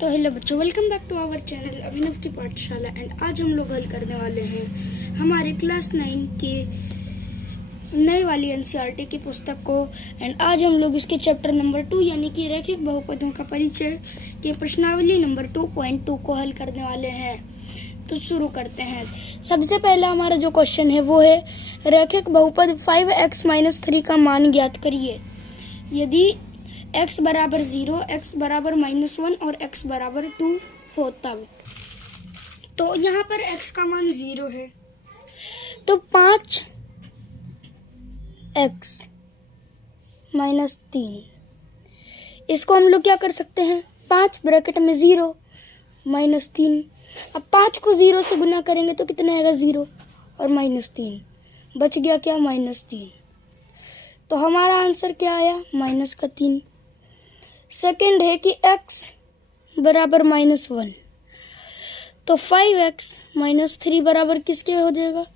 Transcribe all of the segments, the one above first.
तो हेलो बच्चों, welcome back to our channel Abhinav की पाठशाला। एंड आज हम लोग हल करने वाले हैं हमारे क्लास 9 की नई वाली एनसीईआरटी की पुस्तक को। एंड आज हम लोग इसके चैप्टर नंबर 2 यानी कि रैखिक बहुपदों का परिचय के प्रश्नावली नंबर 2.2 को हल करने वाले हैं। तो शुरू करते हैं। सबसे पहला हमारा जो क्वेश्चन है वो है रैखिक बहुपद 5x-3 का मान ज्ञात करिए यदि x बराबर 0, x बराबर -1 और x बराबर 2 हो तब। तो यहाँ पर x का मान 0 है, तो 5x - 3 इसको हम लोग क्या कर सकते हैं, 5 ब्रैकेट में 0 -3। अब 5 को 0 से गुना करेंगे तो कितना आएगा, 0 और -3 बच गया क्या, -3। तो हमारा आंसर क्या आया, -3। सेकंड है कि x बराबर -1, तो 5x - 3 बराबर किसके हो जाएगा,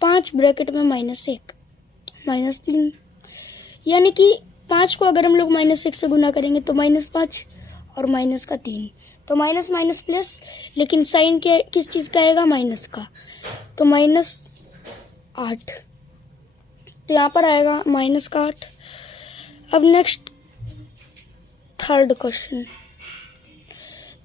5 ब्रैकेट में -1 -3। यानी कि 5 को अगर हम लोग -1 से गुना करेंगे तो -5 और -3, तो माइनस माइनस प्लस, लेकिन साइन के किस चीज़ का आएगा, माइनस का, तो -8। तो यहाँ पर आएगा -8। अब नेक्स्ट थर्ड क्वेश्चन।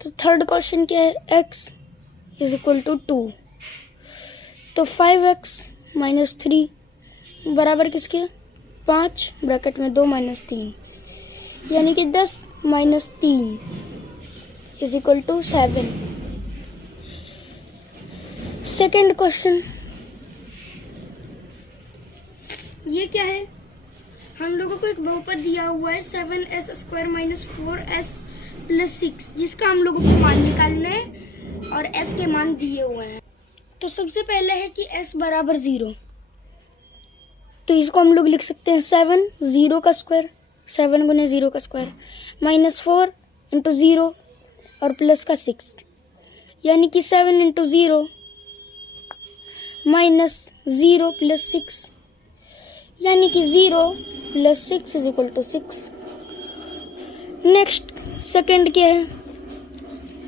तो थर्ड क्वेश्चन क्या है, x = 2, तो 5x - 3 बराबर किसके, 5 ब्रैकेट में 2 -3, यानी कि 10 - 3 = 7। सेकेंड क्वेश्चन ये क्या है, हम लोगों को एक बहुपद दिया हुआ है 7s² - 4s + 6, जिसका हम लोगों को मान निकालना है और s के मान दिए हुए हैं। तो सबसे पहले है कि s बराबर 0, तो इसको हम लोग लिख सकते हैं 7 0 का स्क्वायर, 7 गुने 0 का स्क्वायर -4 × 0 और प्लस का 6, यानी कि 7 × 0 -0 + 6, यानी कि 0 + 6 = 6। नेक्स्ट सेकंड क्या है,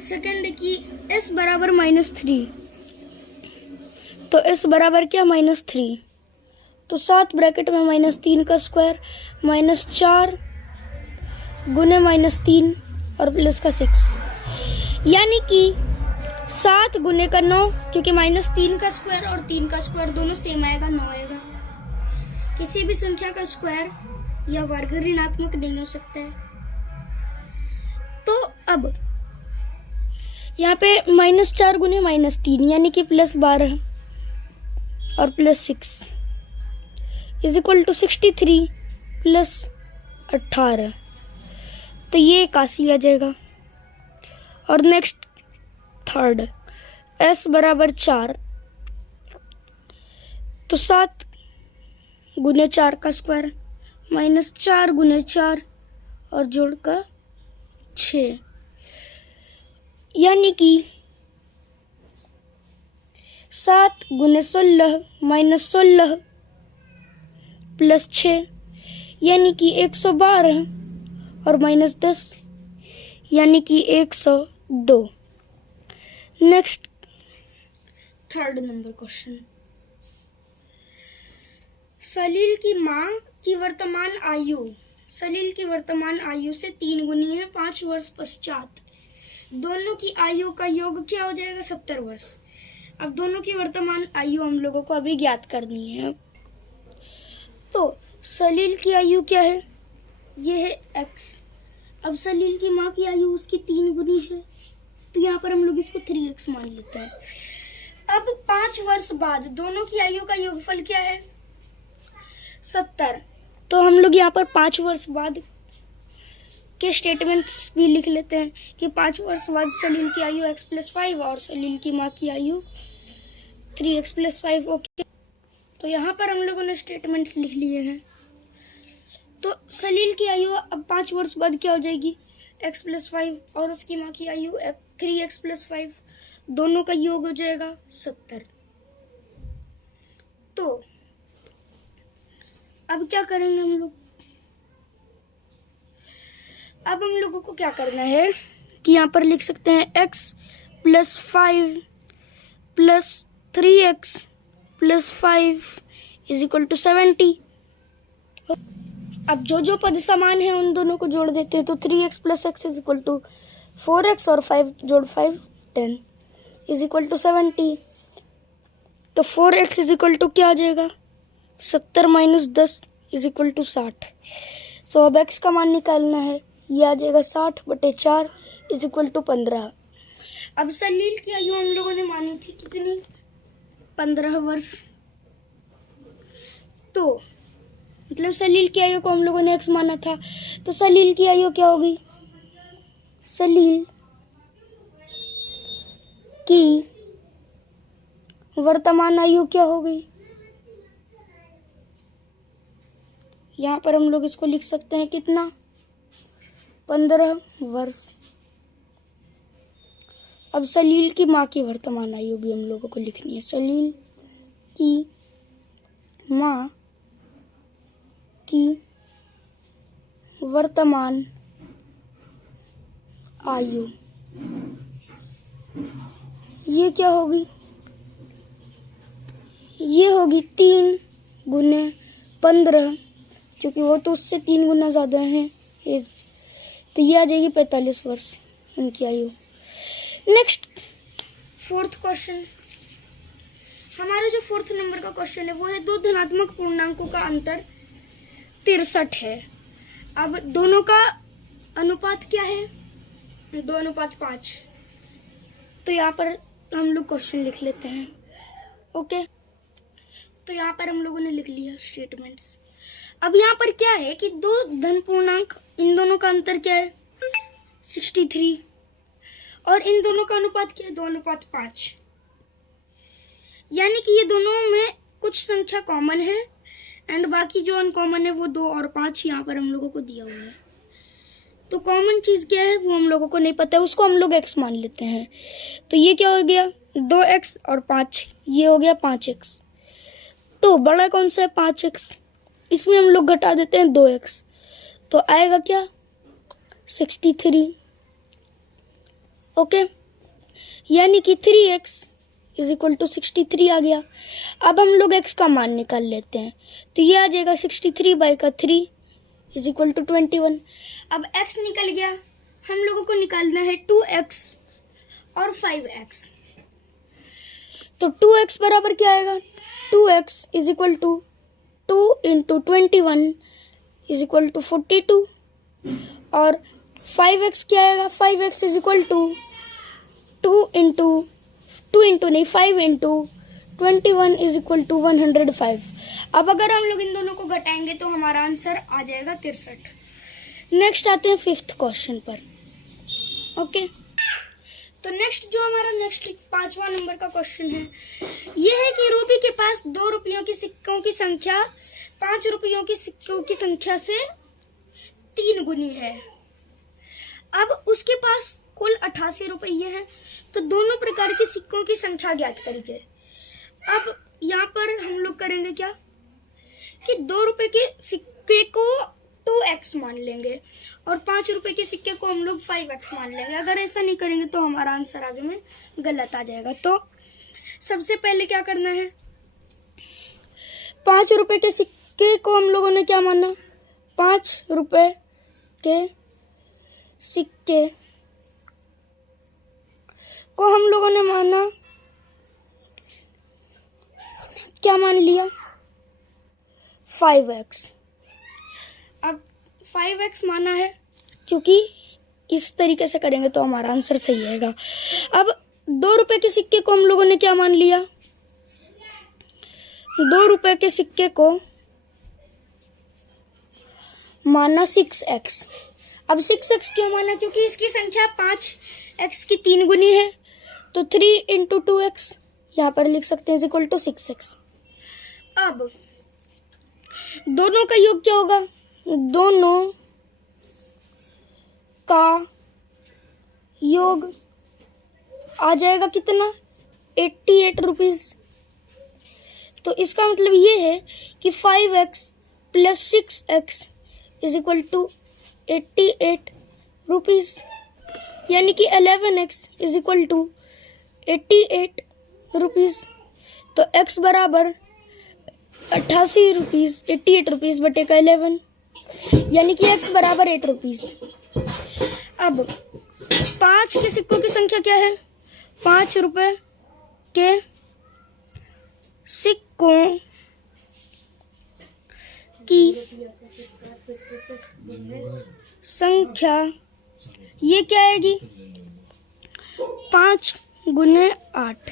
सेकंड की s बराबर -3, तो s बराबर क्या, -3, तो 7 ब्रैकेट में -3 का स्क्वायर -4 गुने -3 और प्लस का 6, यानी कि 7 गुने का 9, क्योंकि -3 का स्क्वायर और 3 का स्क्वायर दोनों सेम आएगा, 9 आएगा। किसी भी संख्या का स्क्वायर या वर्ग ऋणात्मक नहीं हो सकता है। तो अब यहाँ पे -4 गुने -3 यानी कि +12 और +6 = 63 + 18, तो ये 81 आ जाएगा। और नेक्स्ट थर्ड s बराबर 4, तो 7 गुने 4 का स्क्वायर -4 गुने 4 और जोड़ का 6, यानी कि 7 गुने 16 -16 + 6, यानी कि 112 और -10, यानी कि 102। Next third number question. Salil की माँ की वर्तमान आयु से 3 गुनी है 5 वर्ष पश्चात। दोनों की आयु का योग क्या हो जाएगा, 70 वर्ष। अब दोनों की वर्तमान आयु हम लोगों को अभी ज्ञात करनी है। तो सलील की आयु क्या है, ये है x। अब सलील की माँ की आयु उसकी 3 गुनी है, तो यहाँ पर हम लोग इसको 3x मान लेते हैं। अब 5 वर्ष बाद दोनों की आयु का योगफल क्या है, 70। तो हम लोग यहाँ पर 5 वर्ष बाद के स्टेटमेंट्स भी लिख लेते हैं कि 5 वर्ष बाद सलील की आयु x + 5 और सलील की माँ की आयु 3x + 5। ओके, तो यहाँ पर हम लोगों ने स्टेटमेंट्स लिख लिए हैं। तो सलील की आयु अब 5 वर्ष बाद क्या हो जाएगी, x + 5 और उसकी माँ की आयु 3x + 5, दोनों का योग हो जाएगा 70। तो अब क्या करेंगे हम लोग, अब हम लोगों को क्या करना है कि यहाँ पर लिख सकते हैं x plus 5 plus 3x plus 5 is equal to 70। अब जो जो पद समान है उन दोनों को जोड़ देते हैं, तो 3x plus x is equal to 4x और 5 जोड़ 5 10 इज इक्वल टू 70। तो 4x इज इक्वल टू क्या आ जाएगा, 70 माइनस 10 इज इक्वल टू 60। तो अब x का मान निकालना है, ये आ जाएगा 60/4 इज इक्वल टू 15। अब सलील की आयु हम लोगों ने मानी थी कितनी, 15 वर्ष। तो मतलब सलील की आयु को हम लोगों ने x माना था, तो सलील की आयु क्या होगी, सलील की वर्तमान आयु क्या होगी, यहाँ पर हम लोग इसको लिख सकते हैं कितना, 15 वर्ष। अब सलील की माँ की वर्तमान आयु भी हम लोगों को लिखनी है। सलील की माँ की वर्तमान आयु ये क्या होगी, ये होगी 3 गुने 15, क्योंकि वो तो उससे 3 गुना ज़्यादा है एज, तो ये आ जाएगी 45 वर्ष उनकी आयु। नेक्स्ट 4th क्वेश्चन, हमारा जो 4th नंबर का क्वेश्चन है वो है दो धनात्मक पूर्णांकों का अंतर 63 है। अब दोनों का अनुपात क्या है, 2:5। तो यहाँ पर हम लोग क्वेश्चन लिख लेते हैं। ओके, तो यहाँ पर हम लोगों ने लिख लिया स्टेटमेंट्स। अब यहाँ पर क्या है कि दो धन पूर्णांक, इन दोनों का अंतर क्या है 63, और इन दोनों का अनुपात क्या है 2:5। यानी कि ये दोनों में कुछ संख्या कॉमन है एंड बाकी जो अनकॉमन है वो 2 और 5 यहाँ पर हम लोगों को दिया हुआ है। तो कॉमन चीज क्या है वो हम लोगों को नहीं पता है, उसको हम लोग x मान लेते हैं। तो ये क्या हो गया 2x और 5, ये हो गया 5x। तो बड़ा कौन सा है 5x, इसमें हम लोग घटा देते हैं 2x, तो आएगा क्या 63। ओके, यानी कि 3x इज इक्वल टू 63 आ गया। अब हम लोग x का मान निकाल लेते हैं, तो ये आ जाएगा 63/3 इज इक्वल टू 21। अब x निकल गया, हम लोगों को निकालना है 2x और 5x। तो 2x बराबर क्या आएगा, 2x is equal to 2 into 21 is equal to 42, और 5x क्या आएगा, 5x is equal to 5 into 21 is equal to 105। अब अगर हम लोग इन दोनों को घटाएंगे तो हमारा आंसर आ जाएगा 63। नेक्स्ट आते हैं 5th क्वेश्चन पर। ओके, तो नेक्स्ट जो हमारा नेक्स्ट 5वां नंबर का क्वेश्चन है, ये है कि रूबी के पास 2 रुपयों के सिक्कों की संख्या 5 रुपयों के सिक्कों की संख्या से 3 गुनी है। अब उसके पास कुल 88 रुपये हैं, तो दोनों प्रकार के सिक्कों की संख्या ज्ञात करिए। अब यहाँ पर हम लोग करेंगे क्या कि 2 रुपए के सिक्के को 2x मान लेंगे और 5 रुपए के सिक्के को हम लोग 5x मान लेंगे। अगर ऐसा नहीं करेंगे तो हमारा आंसर आगे में गलत आ जाएगा। तो सबसे पहले क्या करना है, 5 रुपए के सिक्के को हम लोगों ने क्या माना, 5 रुपए के सिक्के को हम लोगों ने माना, क्या मान लिया 5x। अब 5x माना है क्योंकि इस तरीके से करेंगे तो हमारा आंसर सही आएगा। अब 2 रुपए के सिक्के को हम लोगों ने क्या मान लिया, 2 रुपए के सिक्के को माना 6x। अब 6x क्यों माना, क्योंकि इसकी संख्या 5x की 3 गुनी है, तो 3 इंटू 2x यहाँ पर लिख सकते हैं इज इक्वल टू 6x। अब दोनों का योग क्या होगा, दोनों का योग आ जाएगा कितना 88 रुपीज। तो इसका मतलब ये है कि 5x plus 6x is equal to 88 rupees. यानी कि 11x is equal to 88 rupees. तो x बराबर 88 रुपीज़, 88 रुपीज़ बटे का 11, यानी कि x बराबर 8 रुपीज़। अब 5 के सिक्कों की संख्या क्या है? 5 रुपए के सिक्कों की संख्या ये क्या आएगी? 5 गुने 8,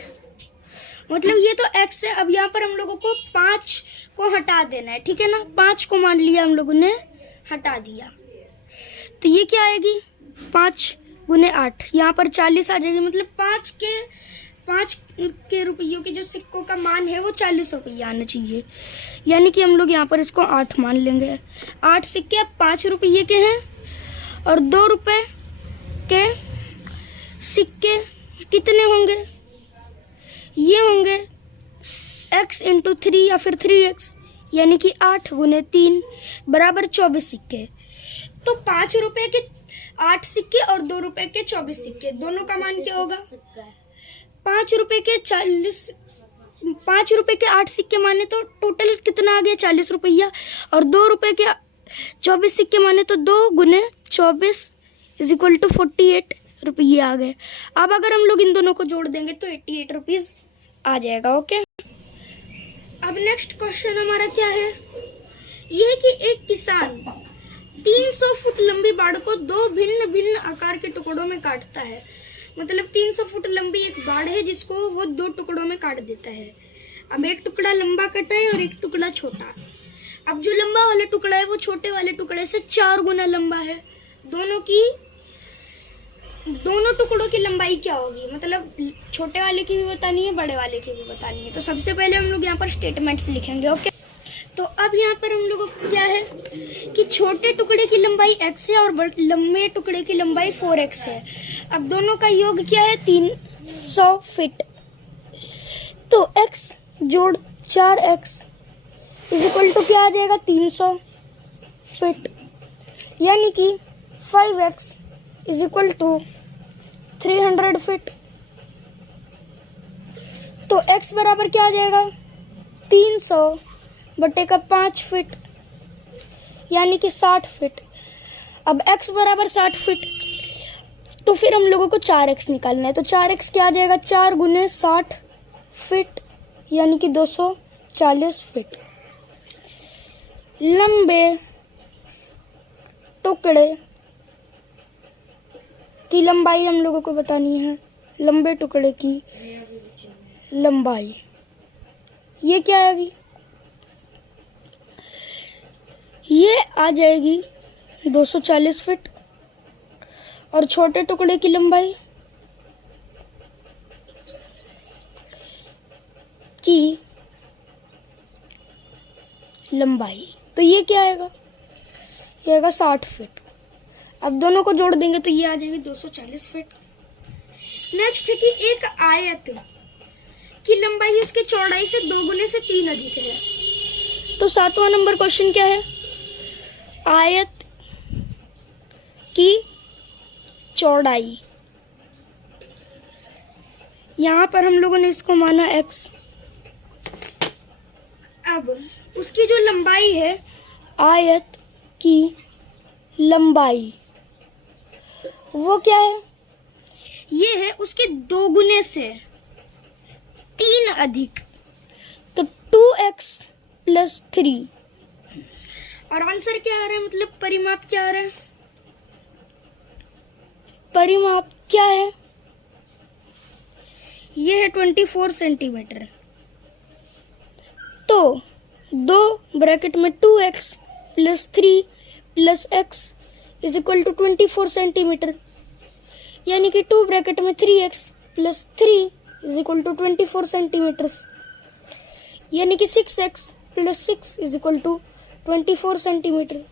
मतलब ये तो x है। अब यहाँ पर हम लोगों को 5 को हटा देना है, ठीक है ना। 5 को मान लिया हम लोगों ने, हटा दिया, तो ये क्या आएगी? 5 गुने 8, यहाँ पर 40 आ जाएगी। मतलब 5 के रुपयों के जो सिक्कों का मान है वो 40 रुपये आना चाहिए, यानी कि हम लोग यहाँ पर इसको 8 मान लेंगे। 8 सिक्के अब 5 रुपये के हैं, और 2 रुपये के सिक्के कितने होंगे? ये होंगे x इंटू 3 या फिर 3x, यानी कि 8 गुने 3 बराबर 24 सिक्के। तो 5 रुपए के 8 सिक्के और 2 रुपए के 24 सिक्के, दोनों का मान क्या होगा? 5 रुपए के 8 सिक्के माने तो टोटल कितना आ गया? 40 रुपया। और 2 रुपए के 24 सिक्के माने तो 2 गुने 24 इज इक्वल टू 48 रुपये आ गए। अब अगर हम लोग इन दोनों को जोड़ देंगे तो 88 रुपीज़ आ जाएगा। ओके, अब नेक्स्ट क्वेश्चन हमारा क्या है? यह कि एक किसान 300 फुट लंबी बाड़ को 2 भिन्न भिन्न आकार के टुकड़ों में काटता है। मतलब 300 फुट लंबी एक बाड़ है जिसको वो 2 टुकड़ों में काट देता है। अब एक टुकड़ा लंबा कटा है और एक टुकड़ा छोटा। अब जो लंबा वाला टुकड़ा है वो छोटे वाले टुकड़े से 4 गुना लंबा है। दोनों टुकड़ों की लंबाई क्या होगी? मतलब छोटे वाले की भी बतानी है, बड़े वाले की भी बतानी है। तो सबसे पहले हम लोग यहाँ पर स्टेटमेंट्स लिखेंगे। ओके, तो अब यहाँ पर हम लोगों को क्या है कि छोटे टुकड़े की लंबाई x है और लंबे टुकड़े की लंबाई 4x है। अब दोनों का योग क्या है? 300 फीट। तो x जोड़ 4x इज इक्वल टू क्या आ जाएगा? 300 फीट, यानी कि 5x is equal to 300 feet. तो x बराबर क्या आ जाएगा? 300 बटे का 5 फीट, यानी कि 60 फीट। अब x बराबर 60 फीट, तो फिर हम लोगों को 4x निकालना है। तो 4x क्या आ जाएगा? 4 गुने 60 फीट, यानी कि 240 फीट। लंबे टुकड़े की लंबाई हम लोगों को बतानी है। लंबे टुकड़े की लंबाई ये क्या आएगी? ये आ जाएगी 240 फीट। और छोटे टुकड़े की लंबाई तो ये क्या आएगा? ये आएगा 60 फीट। अब दोनों को जोड़ देंगे तो ये आ जाएगी 240 फीट। नेक्स्ट है कि एक आयत की लंबाई उसकी चौड़ाई से 2 गुने से 3 अधिक है। तो 7वां नंबर क्वेश्चन क्या है? आयत की चौड़ाई, यहाँ पर हम लोगों ने इसको माना x। अब उसकी जो लंबाई है, आयत की लंबाई वो क्या है? ये है उसके 2 गुने से 3 अधिक, तो 2x प्लस 3। और आंसर क्या आ रहा है? मतलब परिमाप क्या आ रहा है? परिमाप क्या है? ये है 24 सेंटीमीटर। तो 2 ब्रैकेट में 2x plus 3 plus x is equal to 24 centimetre, यानी कि 2 ब्रैकेट में 3x plus 3 is equal to 24 centimetres, यानी कि 6x plus 6 is equal to 24 centimetre.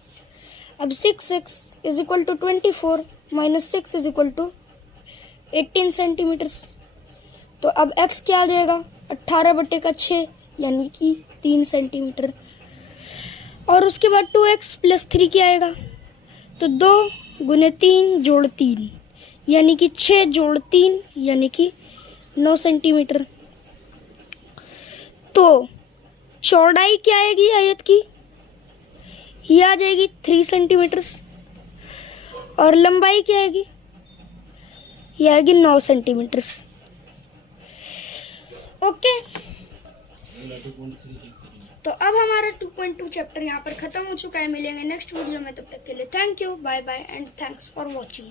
अब 6x is equal to 24 minus 6 is equal to 18 centimetres. तो अब x क्या आ जाएगा? 18 बटे का 6, यानी कि 3 सेंटीमीटर। और उसके बाद 2x प्लस 3 क्या आएगा? तो 2 गुने 3 जोड़ 3, यानी कि 6 जोड़ 3 यानी कि 9 सेंटीमीटर। तो चौड़ाई क्या आएगी आयत की, ये आ जाएगी 3 सेंटीमीटर, और लंबाई क्या आएगी, ये आएगी 9 सेंटीमीटर। ओके, तो अब हमारा 2.2 चैप्टर यहाँ पर खत्म हो चुका है। मिलेंगे नेक्स्ट वीडियो में, तब तक के लिए thank you, bye bye and thanks for watching.